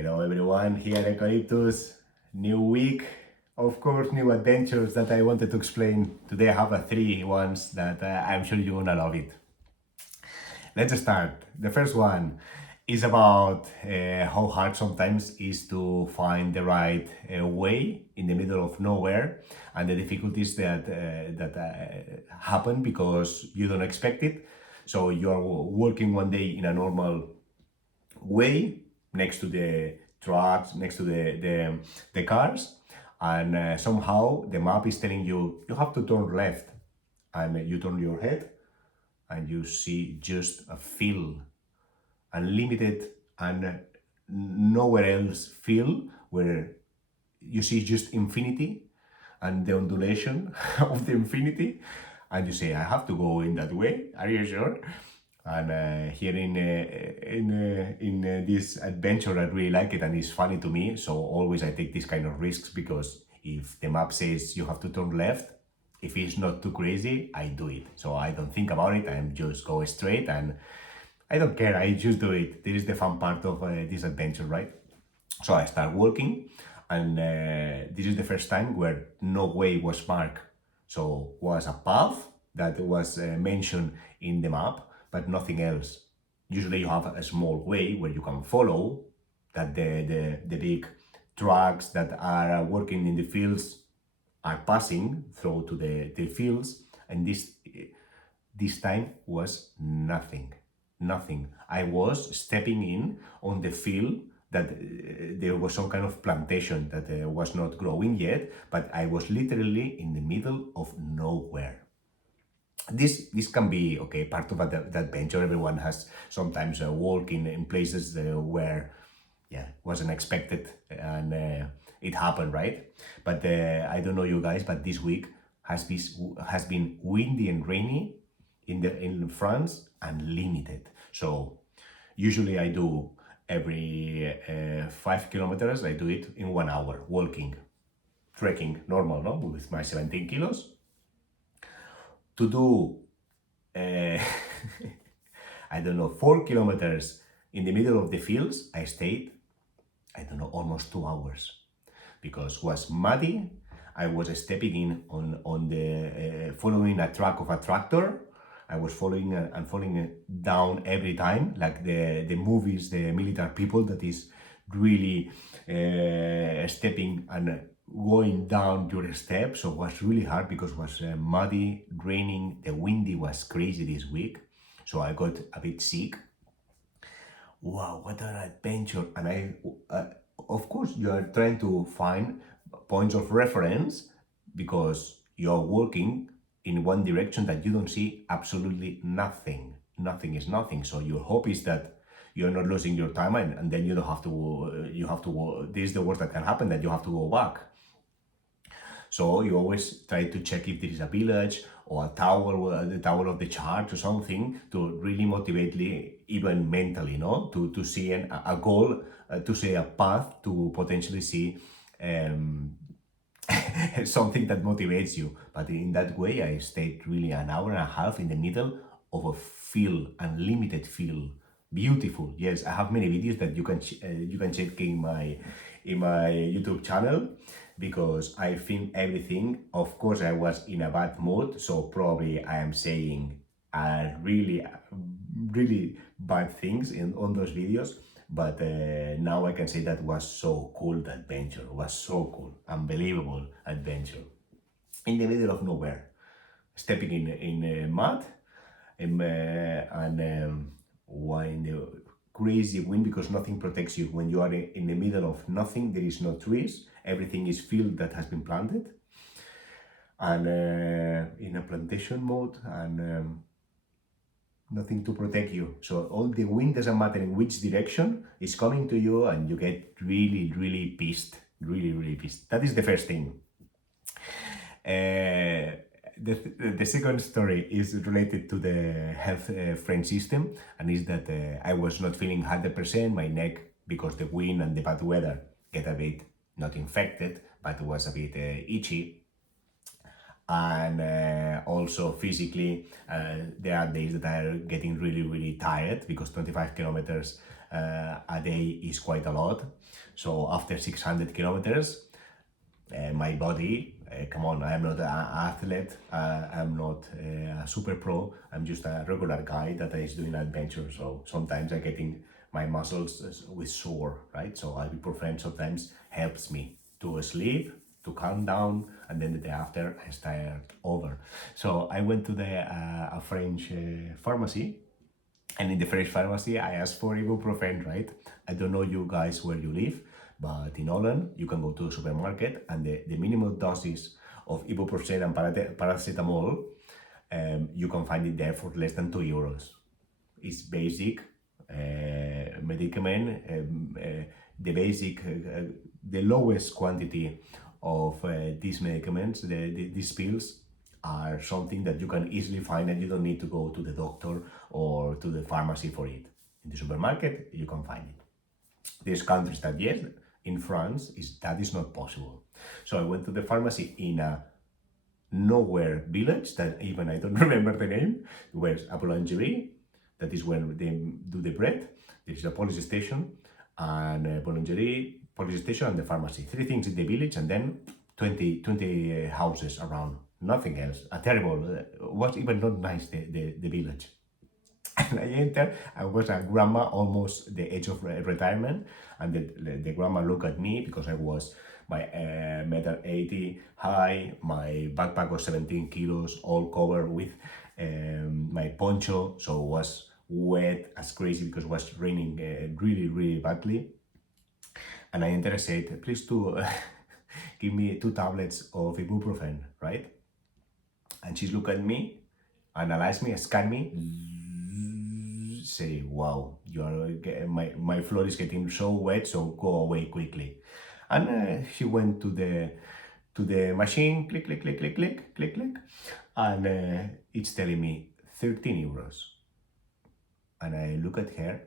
Hello everyone, here Eucalyptus, new week, of course new adventures that I wanted to explain. Today I have three ones that I'm sure you're gonna love it. Let's start. The first one is about how hard sometimes is to find the right way in the middle of nowhere, and the difficulties that happen because you don't expect it. So you're walking one day in a normal way next to the trucks, next to the cars, and somehow the map is telling you you have to turn left, and you turn your head and you see just a field, unlimited and nowhere else field, where you see just infinity and the undulation of the infinity, and you say, I have to go in that way, are you sure? And here in this adventure, I really like it and it's funny to me. So always I take these kind of risks, because if the map says you have to turn left, if it's not too crazy, I do it. So I don't think about it, I just go straight and I don't care, I just do it. This is the fun part of this adventure, right? So I start walking, and this is the first time where no way was marked. So was a path that was mentioned in the map, but nothing else. Usually you have a small way where you can follow that the big trucks that are working in the fields are passing through to the fields, and this time was nothing. I was stepping in on the field that there was some kind of plantation that was not growing yet, but I was literally in the middle of nowhere. This can be okay, part of the adventure. Everyone has sometimes walk in places where wasn't expected, and it happened, right? But I don't know you guys, but this week has been windy and rainy in France, and limited. So usually I do every 5 kilometers, I do it in 1 hour, walking, trekking, normal, no, with my 17 kilos. To do I don't know, 4 kilometers in the middle of the fields, I stayed, I don't know, almost 2 hours, because it was muddy. I was stepping in on the following a track of a tractor. I was following and falling down every time, like the movies, the military people that is really stepping and going down your steps. So it was really hard because it was muddy, raining, the windy was crazy this week. So I got a bit sick. Wow, what an adventure. And of course, you are trying to find points of reference, because you're walking in one direction that you don't see absolutely nothing. Nothing is nothing. So your hope is that you're not losing your time, and then you don't have to, this is the worst that can happen, that you have to go back. So you always try to check if there is a village or a tower, the tower of the church or something, to really motivate even mentally, no? To see a goal, to see a path, to potentially see something that motivates you. But in that way, I stayed really 1.5 hours in the middle of a field, unlimited field. Beautiful. Yes, I have many videos that you can check in my YouTube channel, because I filmed everything. Of course, I was in a bad mood, so probably I am saying really bad things on those videos. But now I can say that was so cool. The adventure was so cool, unbelievable adventure in the middle of nowhere, stepping in mud, and in the crazy wind, because nothing protects you when you are in the middle of nothing. There is no trees, everything is field that has been planted, and in a plantation mode, and nothing to protect you. So all the wind, doesn't matter in which direction, is coming to you, and you get really pissed, really pissed. That is the first thing. The second story is related to the health frame system, and is that I was not feeling 100%. My neck, because the wind and the bad weather, get a bit, not infected, but was a bit itchy. And also physically, there are days that I are getting really tired, because 25 kilometers a day is quite a lot. So after 600 kilometers, my body, come on, I'm not an athlete, I'm not a super pro, I'm just a regular guy that is doing adventure. So sometimes I'm getting my muscles with sore, right? So ibuprofen sometimes helps me to sleep, to calm down, and then the day after I start over. So I went to a French pharmacy, and in the French pharmacy I asked for ibuprofen, right? I don't know you guys where you live, but in Holland you can go to a supermarket and the minimum doses of ibuprofen and paracetamol, you can find it there for less than 2 euros. It's basic medicament, the lowest quantity of these medicaments, these pills, are something that you can easily find and you don't need to go to the doctor or to the pharmacy for it. In the supermarket, you can find it. There's countries that yes, in France, that is not possible. So I went to the pharmacy in a nowhere village that even I don't remember the name, where's a boulangerie, that is where they do the bread. There's a police station and a boulangerie, police station and the pharmacy. 3 things in the village and then 20 houses around. Nothing else. A terrible, was even not nice, the village. And I entered, I was a grandma almost the age of retirement, and the grandma looked at me because I was my 1.80 m high, my backpack was 17 kilos, all covered with my poncho, so it was wet as crazy because it was raining really badly. And I entered and said, please give me 2 tablets of ibuprofen, right? And she looked at me, analyzed me, scanned me, say, wow, you are my floor is getting so wet, so go away quickly. And she went to the machine, click, and it's telling me 13 euros. And I look at her,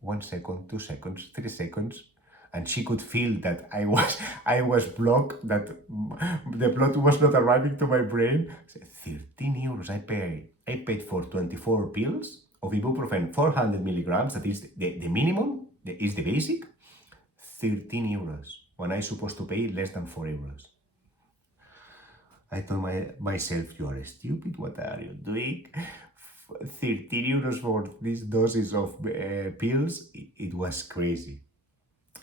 1 second, 2 seconds, 3 seconds, and she could feel that I was blocked, that the blood was not arriving to my brain. 13 euros, I paid for 24 pills of ibuprofen, 400 milligrams, that is the minimum, is the basic, 13 euros, when I'm supposed to pay less than 4 euros. I told myself, you are stupid, what are you doing? 13 euros for these doses of pills, it was crazy.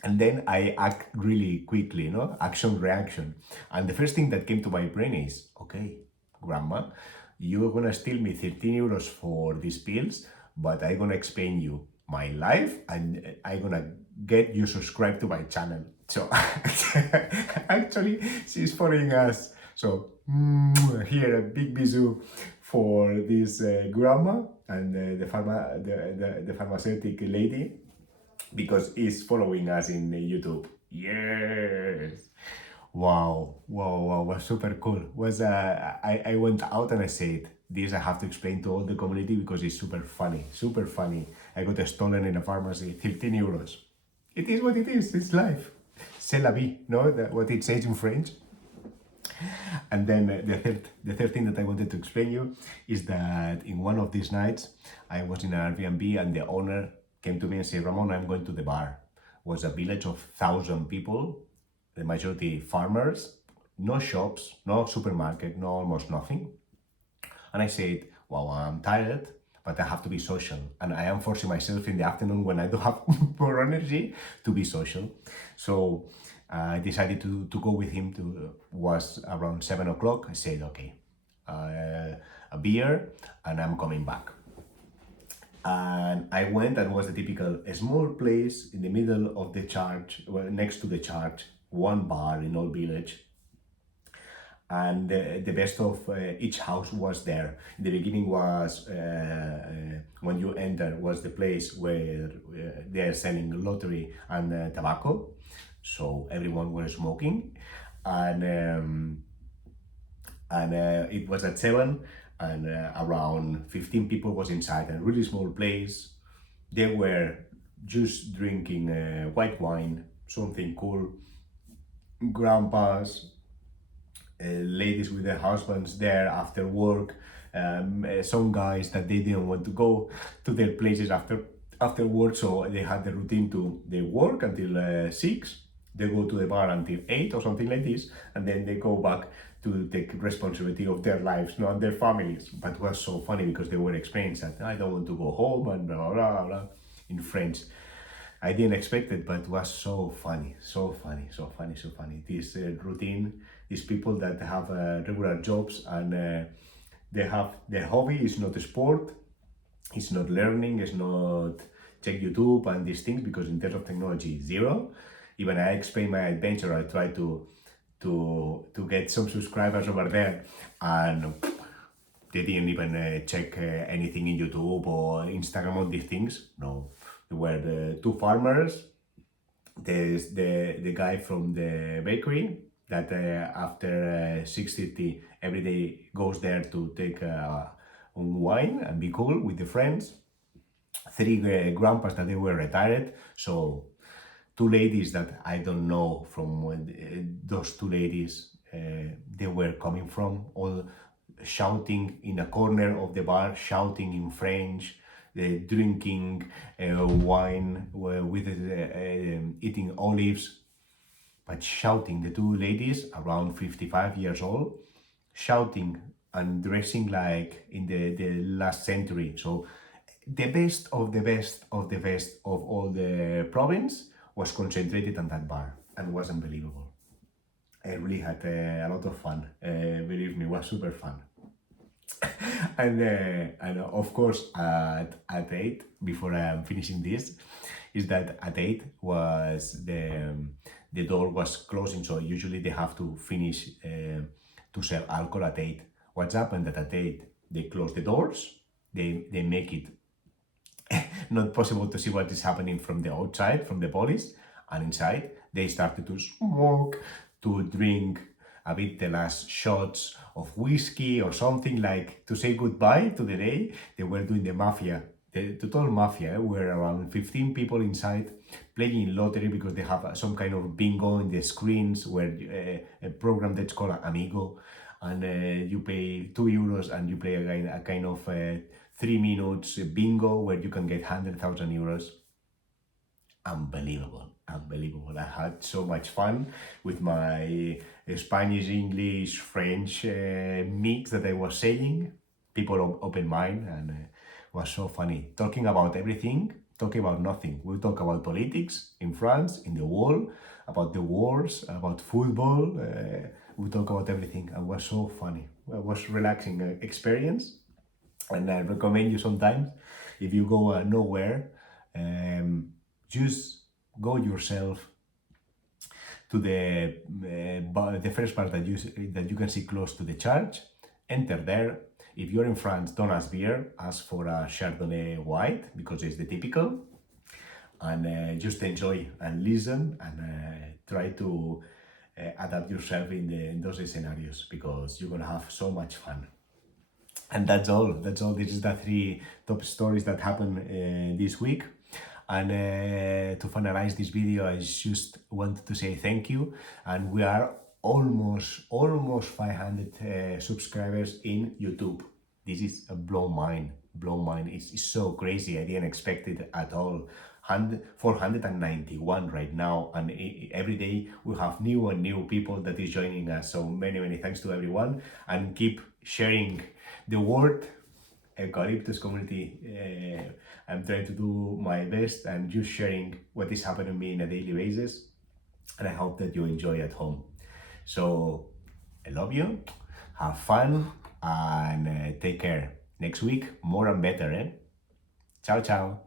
And then I act really quickly, action reaction. And the first thing that came to my brain is, okay, grandma, you're gonna steal me 13 euros for these pills, but I'm gonna explain you my life and I'm gonna get you subscribed to my channel. So actually, she's following us. So here, a big bisou for this grandma and the pharmaceutic lady, because he's following us in YouTube. Yes! Wow, was super cool. I went out and I said, this I have to explain to all the community because it's super funny. I got stolen in a pharmacy, 13 euros. It is what it is, it's life. C'est la vie, what it says in French. And then the third thing that I wanted to explain you is that in one of these nights, I was in an Airbnb and the owner came to me and said, Ramon, I'm going to the bar. It was a village of 1,000 people, the majority farmers, no shops, no supermarket, no almost nothing. And I said, wow, I'm tired, but I have to be social. And I am forcing myself in the afternoon when I don't have more energy to be social. So I decided to go with him. Was around 7 o'clock. I said, okay, a beer and I'm coming back. And I went, and was a typical small place in the middle of the church, well, next to the church, one bar in old village. And the best of each house was there. In the beginning was, when you enter, was the place where they are selling lottery and tobacco. So everyone was smoking. And it was at 7. And around 15 people was inside, a really small place. They were just drinking white wine, something cool. Grandpas, ladies with their husbands there after work, some guys that they didn't want to go to their places after work, so they had the routine to they work until 6, they go to the bar until 8 or something like this, and then they go back to take responsibility of their lives, not their families. But it was so funny because they were explaining that I don't want to go home and blah blah blah, blah in French. I didn't expect it, but it was so funny, so funny, so funny, so funny. This routine, these people that have regular jobs and they have their hobby is not a sport, it's not learning, it's not check YouTube and these things, because in terms of technology, zero. Even I explain my adventure, I try to get some subscribers over there, and they didn't even check anything in YouTube or Instagram on these things. No, there were the two farmers. There's the guy from the bakery that after 6:30 every day goes there to take wine and be cool with the friends. 3 grandpas that they were retired. So 2 ladies that I don't know from those 2 ladies they were coming from, all shouting in a corner of the bar, shouting in French, drinking wine with eating olives, but shouting. The 2 ladies around 55 years old, shouting and dressing like in the last century. So the best of the best of the best of all the province was concentrated on that bar, and it was unbelievable. I really had a lot of fun. Believe me, it was super fun. and of course at 8, before I am finishing this, is that at 8 was the door was closing, so usually they have to finish to sell alcohol at 8. What's happened that at 8 they close the doors, they make it not possible to see what is happening from the outside, from the police, and inside they started to smoke, to drink a bit the last shots of whiskey or something, like to say goodbye to the day. They were doing the mafia, the total mafia. We're around 15 people inside playing lottery, because they have some kind of bingo in the screens, where a program that's called Amigo, and you pay €2 and you play a kind of 3 minutes bingo where you can get 100,000 euros. Unbelievable, unbelievable. I had so much fun with my Spanish, English, French mix that I was saying. People open mind, and it was so funny. Talking about everything, talking about nothing. We talk about politics in France, in the world, about the wars, about football. We talk about everything. It was so funny. It was relaxing experience. And I recommend you sometimes, if you go nowhere, just go yourself to the first part that you can see close to the church. Enter there. If you're in France, don't ask beer, ask for a Chardonnay white, because it's the typical. And just enjoy and listen, and try to adapt yourself in those scenarios, because you're gonna have so much fun. And that's all. This is the 3 top stories that happened this week. And to finalize this video, I just wanted to say thank you. And we are almost 500 subscribers in YouTube. This is a blow mind. It's so crazy. I didn't expect it at all. 491 right now, and every day we have new and new people that is joining us. So many thanks to everyone, and keep sharing the word. Eucalyptus community, I'm trying to do my best and just sharing what is happening to me on a daily basis, and I hope that you enjoy at home. So I love you, have fun, and take care. Next week more and better, Ciao.